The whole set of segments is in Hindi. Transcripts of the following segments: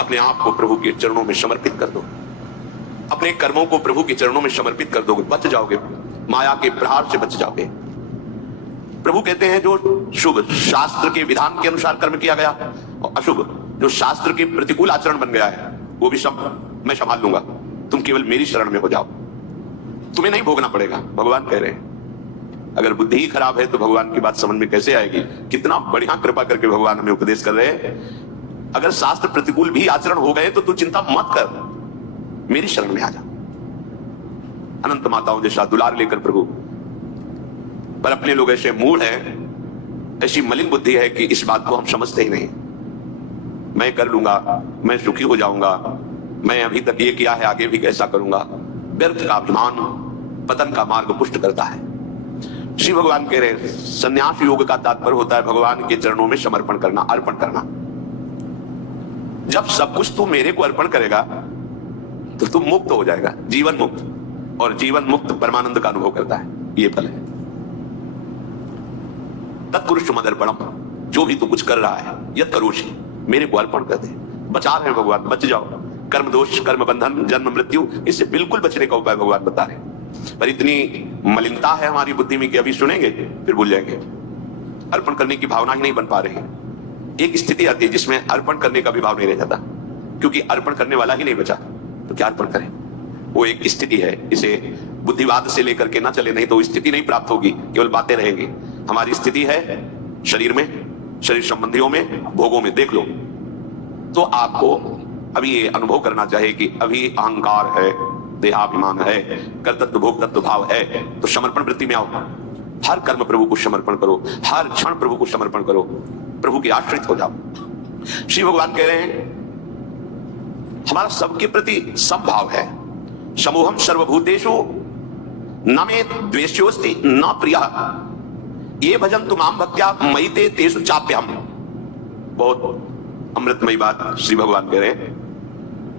अपने आप को प्रभु के चरणों में समर्पित कर दो, अपने कर्मों को प्रभु के चरणों में समर्पित कर दोगे, बच जाओगे, माया के प्रहार से बच जाओगे। प्रभु कहते हैं जो शुभ शास्त्र के विधान के अनुसार कर्म किया गया और अशुभ जो शास्त्र के प्रतिकूल आचरण बन गया है वो भी सब मैं संभाल लूंगा, तुम केवल मेरी शरण में हो जाओ, तुम्हें नहीं भोगना पड़ेगा। भगवान कह रहे हैं अगर बुद्धि ही खराब है तो भगवान की बात समझ में कैसे आएगी। कितना बढ़िया कृपा करके भगवान हमें उपदेश कर रहे हैं, अगर शास्त्र प्रतिकूल भी आचरण हो गए तो तू चिंता मत कर, मेरी शरण में आ जा। अनंत माताओं जैसा दुलार लेकर प्रभु, पर अपने लोग ऐसे मूढ़ हैं, ऐसी मलिन बुद्धि है कि इस बात को हम समझते ही नहीं। मैं कर लूंगा, मैं सुखी हो जाऊंगा, मैं अभी तक ये किया है आगे भी कैसा करूंगा। व्यर्थ का अभिमान पतन का मार्ग पुष्ट करता है। श्री भगवान कह रहे संन्यास योग का तात्पर्य होता है भगवान के चरणों में समर्पण करना, अर्पण करना। जब सब कुछ तू मेरे को अर्पण करेगा तो तू मुक्त हो जाएगा, जीवन मुक्त, और जीवन मुक्त परमानंद का अनुभव करता है, ये फल है। तत्पुरुष मदर्पणम, जो भी तू कुछ कर रहा है यद करोषि, मेरे को अर्पण कर दे। बचा रहे हैं भगवान, बच जाओ, कर्म दोष, कर्म बंधन, जन्म मृत्यु, इससे बिल्कुल बचने का उपाय भगवान बता रहे हैं। पर इतनी मलिनता है हमारी बुद्धि में कि अभी सुनेंगे फिर भूल जाएंगे, अर्पण करने की भावना ही नहीं बन पा रही। एक स्थिति आती है जिसमें अर्पण करने का भी भाव नहीं रह जाता, क्योंकि अर्पण करने वाला ही नहीं बचा तो क्या अर्पण करें। वो एक स्थिति है, इसे बुद्धिवाद से लेकर के ना चले, नहीं तो स्थिति नहीं प्राप्त होगी, केवल बातें रहेंगी। हमारी स्थिति है शरीर में, शरीर संबंधियों में, भोगों में। देख लो तो आपको अभी ये अनुभव करना चाहिए कि अभी अहंकार है, देहाभिमान है, कर्तृत्व भोग तत्व भाव है, तो समर्पण वृत्ति में आओ। हर कर्म प्रभु को समर्पण करो, हर क्षण प्रभु को समर्पण करो, प्रभु के आश्रित हो जाओ। श्री भगवान कह रहे हैं हमारा सबके प्रति समभाव है। समूहम सर्वभूतेषु न मे द्वेष्योस्ति न प्रियः, ये भजन तुमाम भक्त्या मयि ते तेषु चाप्यहम्। बहुत अमृतमयी बात श्री भगवान कह रहे हैं।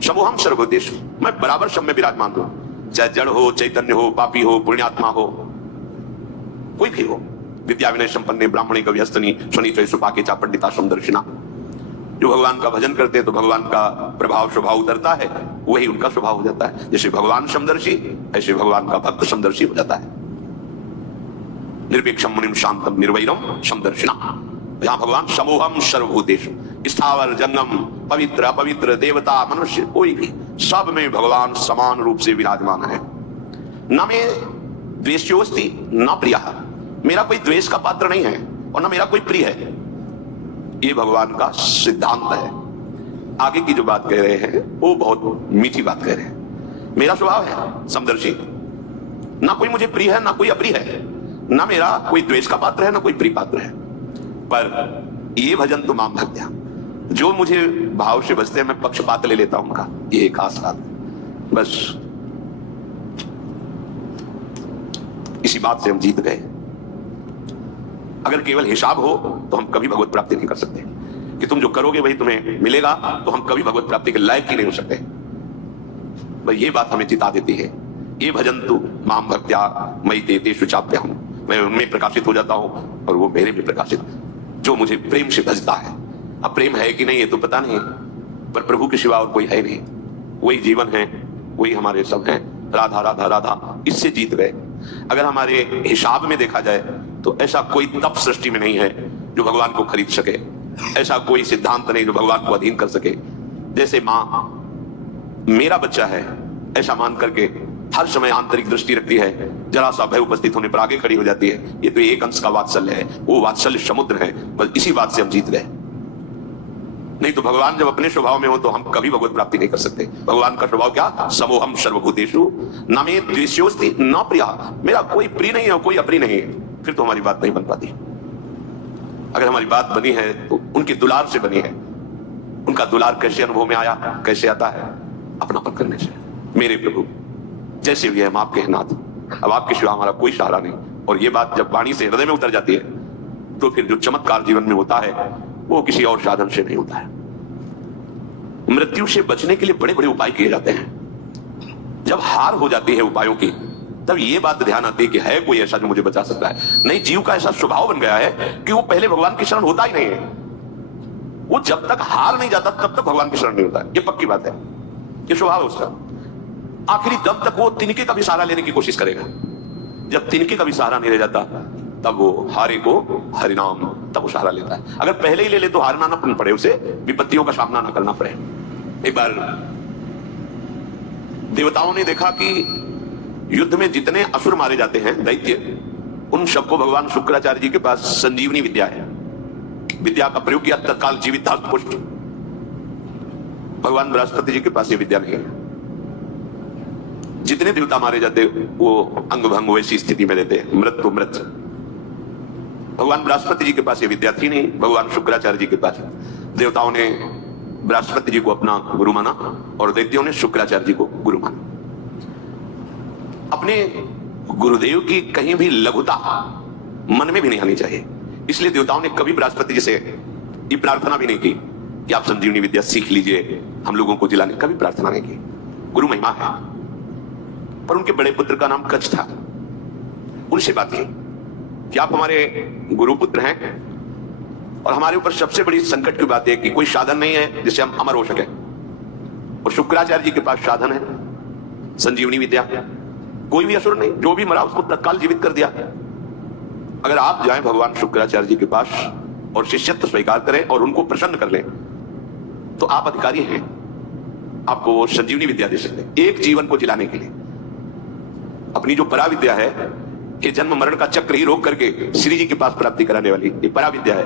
समूहम सर्वभूतेषु, मैं बराबर सब में विराजमान हूं, चाहे जड़ हो, चैतन्य हो, पापी हो, पुण्यात्मा हो, कोई भी हो। विद्या विनय संपन्ने ब्राह्मणे कविहस्तनी स्वनीत सुपाके चा पंडिता समदर्शिना। जो भगवान का भजन करते हैं तो भगवान का प्रभाव स्वभाव उतरता है, वही उनका स्वभाव हो जाता है। जैसे भगवान समदर्शी ऐसे भगवान का भक्त समदर्शी हो जाता है। निर्विक्षम मुनिम शांतम निर्वैरम समदर्शिना। यहां भगवान समूहम सर्वभूतेषु, स्थावर जंगम, पवित्र अपवित्र, देवता मनुष्य, कोई भी, सब में भगवान समान रूप से विराजमान है। न मे द्वेष्योस्ति न प्रियः, मेरा कोई द्वेष का पात्र नहीं है और न मेरा कोई प्रिय है। ये भगवान का सिद्धांत है। आगे की जो बात कह रहे हैं वो बहुत मीठी बात कह रहे हैं। मेरा स्वभाव है समदर्शी, ना कोई मुझे प्रिय है ना कोई अप्रिय है, ना मेरा कोई द्वेष का पात्र है ना कोई प्रिय पात्र है। पर ये भजन तो माम भक्त्या, जो मुझे भाव से बचते हैं मैं पक्षपात ले लेता हूं उनका, ये एक खास बात। बस इसी बात से हम जीत गए। अगर केवल हिसाब हो तो हम कभी भगवत प्राप्ति नहीं कर सकते, कि तुम जो करोगे वही तुम्हें मिलेगा, तो हम कभी भगवत प्राप्ति के लायक ही नहीं हो सकते। भाई ये बात हमें जिता देती है। ये भजन तू माम भक्त्या मयि ते तेषु चाप्यहम्, मैं उनमें प्रकाशित हो जाता हूं और वो मेरे में प्रकाशित, जो मुझे प्रेम से भजता है। अब प्रेम है कि नहीं ये तो पता नहीं, पर प्रभु के सिवा और कोई है नहीं। वही जीवन है, वही हमारे सब हैं। राधा राधा राधा, इससे जीत गए। अगर हमारे हिसाब में देखा जाए तो ऐसा कोई तप सृष्टि में नहीं है जो भगवान को खरीद सके, ऐसा कोई सिद्धांत नहीं जो भगवान को अधीन कर सके। जैसे मां मेरा बच्चा है ऐसा मान करके हर समय आंतरिक दृष्टि रखती है, जरा सा भय उपस्थित होने पर आगे खड़ी हो जाती है, ये तो एक अंश का वात्सल्य है, वो वात्सल्य समुद्र है। बस इसी बात से हम जीत गए। नहीं तो भगवान जब अपने स्वभाव में हो तो हम कभी भगवत प्राप्ति नहीं कर सकते। भगवान का स्वभाव क्या? समूहम सर्वभूतेषु न मे द्वेष्योस्ति न प्रियः, मेरा कोई प्रिय नहीं है कोई अप्रिय नहीं है। फिर तो हमारी बात नहीं बन पाती। अगर हमारी बात बनी है तो उनके दुलार से बनी है। उनका दुलार कैसे अनुभव में आया, कैसे आता है? अपनापन करने से। मेरे प्रभु जैसे भी है हम आपके हैं नाथ, अब आपके सिवा हमारा कोई सहारा नहीं। और ये बात जब वाणी से हृदय में उतर जाती है तो फिर जो चमत्कार जीवन में होता है वो किसी और साधन से नहीं होता है। मृत्यु से बचने के लिए बड़े बड़े उपाय किए जाते हैं। जब हार हो जाती है उपायों की तब ये बात ध्यान आती है कि है कोई ऐसा जो मुझे बचा सकता है। नहीं, जीव का ऐसा स्वभाव बन गया है कि वो पहले भगवान की शरण होता ही नहीं है। वो जब तक हार नहीं जाता तब तक भगवान की शरण नहीं होता है। ये पक्की बात है, ये स्वभाव है उसका। आखिरी दम तक वो तिनके का भी सहारा लेने की कोशिश करेगा। जब तिनके का भी सहारा नहीं रह जाता तब वो हारे को हरिनाम, तब वो सहारा लेता है। अगर पहले ही ले ले तो हारना ना पड़े, उसे विपत्तियों का सामना ना करना पड़े। एक बार देवताओं ने देखा कि युद्ध में जितने असुर मारे जाते हैं दैत्य, उन सबको भगवान शुक्राचार्य जी के पास संजीवनी विद्या है। विद्या का प्रयोग किया, तत्काल जीवित था पुष्ट। भगवान बृहस्पति जी के पास ये विद्या नहीं है। जितने देवता मारे जाते वो अंग भंग वैसी स्थिति में रहते, मृत तो मृत। भगवान बृहस्पति जी के पास ये विद्या थी नहीं, भगवान शुक्राचार्य जी के पास। देवताओं ने बृहस्पति जी को अपना गुरु माना और दैत्यों ने शुक्राचार्य जी को गुरु माना। अपने गुरुदेव की कहीं भी लघुता मन में भी नहीं आनी चाहिए। इसलिए देवताओं ने कभी बृहस्पति जी से ये प्रार्थना भी नहीं की कि आप संजीवनी विद्या सीख लीजिए, हम लोगों को दिलाने, कभी प्रार्थना नहीं की। गुरु महिमा है। पर उनके बड़े पुत्र का नाम कच्छ था। उनसे बात की कि आप हमारे गुरुपुत्र हैं और हमारे ऊपर सबसे बड़ी संकट की बात है कि कोई साधन नहीं है जिससे हम अमर हो सके, और शुक्राचार्य जी के पास साधन है संजीवनी विद्या। कोई भी असुर नहीं, जो भी मरा उसको तत्काल जीवित कर दिया। अगर आप जाएं भगवान शुक्राचार्य जी के पास और शिष्यत्व स्वीकार करें और उनको प्रसन्न कर लें तो आप अधिकारी हैं, आपको वो संजीवनी विद्या दे सकते हैं एक जीवन को जिलाने के लिए। अपनी जो परा विद्या है कि जन्म मरण का चक्र ही रोक करके श्री जी के पास प्राप्ति कराने वाली ये परा विद्या है।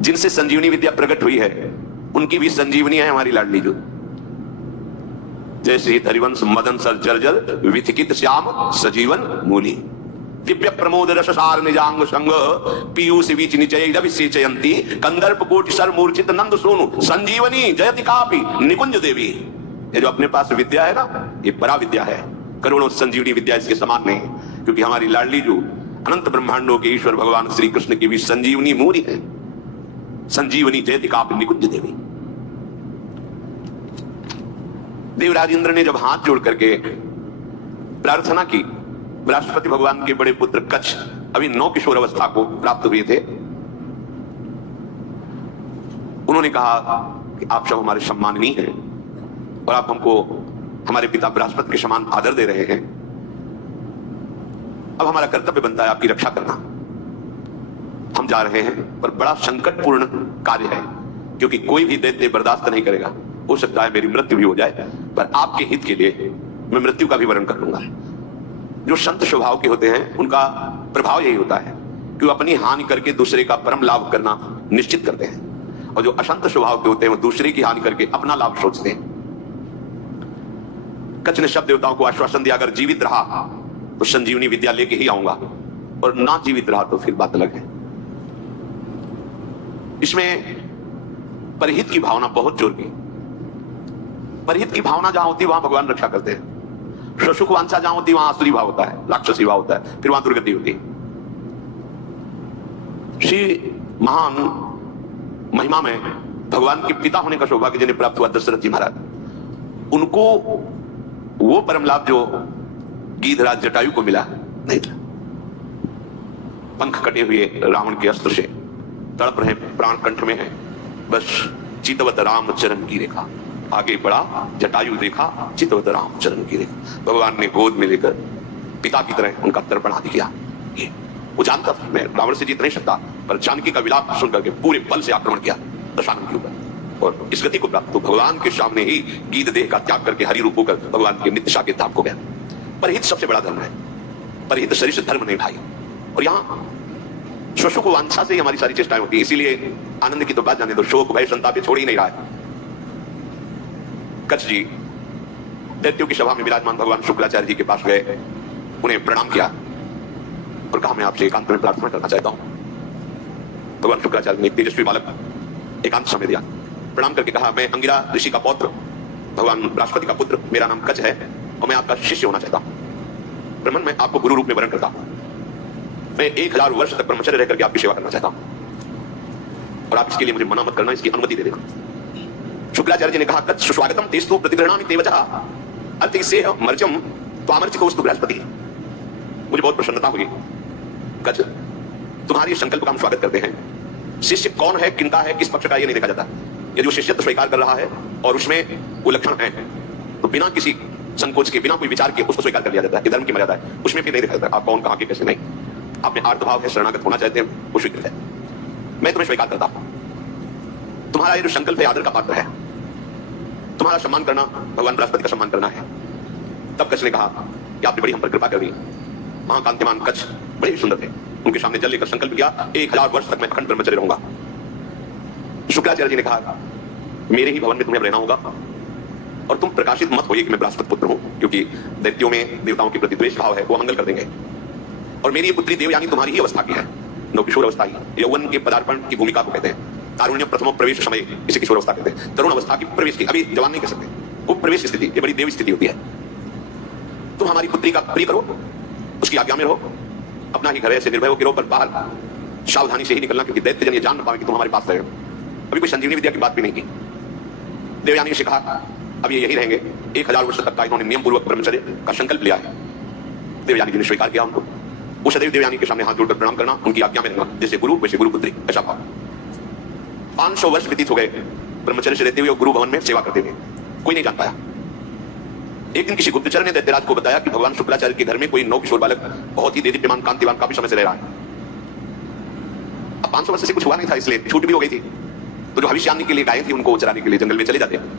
जिनसे संजीवनी विद्या प्रकट हुई है उनकी भी संजीवनी है हमारी लाडली जो। जैसे ही हरिवंश मदन सर जर्जर विथिकित श्याम सजीवन मूली, दिव्य प्रमोद रस सार निजांग संग पीयूष बीच निचयंती कंदर्प कोटि सर मूर्छित नंद सोनु संजीवनी जयति कापि निकुंज देवी। ये जो अपने पास विद्या है ना, ये परा विद्या है। करोड़ों संजीवनी विद्या इसके समान नहीं, क्योंकि हमारी लाडली जो अनंत ब्रह्मांडों के ईश्वर भगवान श्री कृष्ण की भी संजीवनी मूरी है। संजीवनी जयति कापि निकुंज देवी। देवराज इंद्र ने जब हाथ जोड़ करके प्रार्थना की, बृहस्पति भगवान के बड़े पुत्र कच्छ अभी 9 किशोर अवस्था को प्राप्त हुए थे, उन्होंने कहा कि आप सब हमारे सम्माननीय हैं और आप हमको हमारे पिता बृहस्पति के समान आदर दे रहे हैं। अब हमारा कर्तव्य बनता है आपकी रक्षा करना। हम जा रहे हैं पर बड़ा संकटपूर्ण कार्य है, क्योंकि कोई भी दैत्य बर्दाश्त नहीं करेगा। हो सकता है मेरी मृत्यु भी हो जाए, पर आपके हित के लिए मैं मृत्यु का भी वर्ण कर लूंगा। जो संत स्वभाव के होते हैं उनका प्रभाव यही होता है कि वो अपनी हानि करके दूसरे का परम लाभ करना निश्चित करते हैं, और जो अशंत स्वभाव के होते हैं वो दूसरे की हानि करके अपना लाभ सोचते हैं। कच्छ ने सब देवताओं को आश्वासन दिया, अगर जीवित रहा तो संजीवनी विद्या लेके ही आऊंगा, और ना जीवित रहा तो फिर बात अलग है। इसमें परहित की भावना बहुत जोर की। परहित की भावना जहां होती है वहां भगवान रक्षा करते हैं। सुख वांछा जहां होती है वहां आसुरी भाव होता है, राक्षसी भाव होता है, फिर वहां दुर्गति होती है। श्री महान महिमा में भगवान के पिता होने का सौभाग्य जिन्हें प्राप्त हुआ दशरथ जी महाराज, उनको वो परम लाभ जो गीधराज जटायु को मिला नहीं था। पंख कटे हुए रावण के अस्त्र से तड़प रहे, प्राण कंठ में है, बस चितवत राम चरण की रेखा। आगे बढ़ा जटायु देखा, चितवत राम चरण की रेखा। भगवान ने गोद में लेकर पिता की तरह उनका तर्पण आदि किया। ये वो जानता था मैं रावण से जीत नहीं सकता, पर जानकी का विलाप सुनकर के पूरे बल से आक्रमण किया दशानन के ऊपर, और इस गति को प्राप्त तो भगवान के सामने ही गीध देह का त्याग करके हरि रूप होकर भगवान के नित्य साकेत धाम को गया। परहित सबसे बड़ा धर्म है, परहित शरीर से धर्म नहीं भाई। और यहाँ शोक वांछा से ही हमारी सारी चेष्टाएं होती है। इसीलिए आनंद की तो बात जाने दो, शोक भय संताप छोड़ ही नहीं रहा है। कच्छ जी दैत्यों की सभा में विराजमान भगवान शुक्राचार्य जी के पास गए, उन्हें प्रणाम किया और कहा मैं आपसे एकांत में प्रार्थना करना चाहता हूं। भगवान शुक्राचार्य ने एक तेजस्वी बालक एकांत समय दिया, प्रणाम करके कहा मैं अंगिरा ऋषि का पौत्र, भगवान बृहस्पति का पुत्र, मेरा नाम कच्छ है और मैं आपका शिष्य होना चाहता हूं। ब्रह्मन मैं आपको गुरु रूप में वरण करता हूं। मैं 1000 वर्ष तक ब्रह्मचर्य रहकर के आपकी सेवा करना चाहता हूं और आप इसके लिए मुझे मना मत करना, इसकी अनुमति दे देना। शुक्राचार्य जी ने कहा कच्छ सुस्वागतम तेस्तु प्रतिगृह्णामि ते वचः अतिसेह मर्चम त्वामर्चिकोस्तु बृहस्पति। मुझे बहुत प्रसन्नता हुई कच्छ, तुम्हारी संकल्प का हम स्वागत करते हैं। शिष्य कौन है, किनका है, किस पक्ष का, ये नहीं देखा जाता। यदि वो शिष्यत्व स्वीकार कर रहा है और उसमें वो लक्षण है तो बिना किसी संकोच के, बिना कोई विचार के उसको स्वीकार कर लिया जाता है। धर्म की मर्यादा है, उसमें फिर नहीं देखा जाता आप कौन, कहां के, कैसे। नहीं, आप में आर्त भाव है, शरणागत होना चाहते हैं, वो स्वीकृत है। मैं तुम्हें स्वीकार करता हूं। तुम्हारा ये जो संकल्प है आदर का पात्र है। तुम्हारा सम्मान करना भगवान बृहस्पति का सम्मान करना है। तब कच्छ ने कहा कि आपने बड़ी हम पर कृपा कर दी। महाकांतिमान कच्छ बड़े ही सुंदर थे। उनके सामने जल लेकर संकल्प किया 1000 वर्ष तक मैं अखंड ब्रह्मचर्य रहूंगा। शुक्राचार्य जी ने कहा मेरे ही भवन में तुम्हें रहना होगा और तुम प्रकाशित मत होइए कि मैं बृहस्पति पुत्र हूं, क्योंकि दैत्यों में देवताओं के प्रति द्वेष भाव है, वो मंगल कर देंगे। और मेरी ये पुत्री देवयानी तुम्हारी ही अवस्था की है, नवकिशोर अवस्था ही। यौवन के पदार्पण की भूमिका को कहते हैं। तारुण्य प्रथम प्रवेश समय, इसे किशोर अवस्था कहते हैं। तरुण अवस्था की प्रवेश की, अभी जवान नहीं कह सकते, वो प्रवेश स्थिति, ये बड़ी देव स्थिति होती है। तुम हमारी पुत्री का प्रिय करो, उसकी आज्ञा में रहो, अपना ही घर है, निर्भय होकर रहो, पर बाहर सावधानी से ही निकलना, क्योंकि दैत्य जन ये जान न पाए कि तुम हमारे पास रहे हो। अभी कोई संजीवनी विद्या की बात भी नहीं की। देवयानी ने कहा अब ये यही रहेंगे। 1000 वर्ष तक का इन्होंने नियम पूर्वक ब्रह्मचर्य का संकल्प लिया है। देवयानी जी ने स्वीकार किया उनको। उस सदैव देवयानी के सामने हाथ जोड़कर प्रणाम करना, उनकी आज्ञा में रहना, जैसे गुरु वैसे गुरुपुत्री, ऐसा भाव। 500 वर्ष व्यतीत हो गए ब्रह्मचर्य से रहते हुए और गुरु भवन में सेवा करते हुए। कोई नहीं जान पाया। एक दिन किसी गुप्तचर ने दैत्यराज को बताया कि भगवान शुक्राचार्य के घर में कोई नवकिशोर बालक बहुत ही देदीप्यमान कांतिवान काफी समय से रह रहा है। अब 500 वर्ष से कुछ हुआ नहीं था, इसलिए छूट भी हो गई थी। तो जो भविष्यवाणी के लिए गायें थी उनको चराने के लिए जंगल में चले जाते हैं।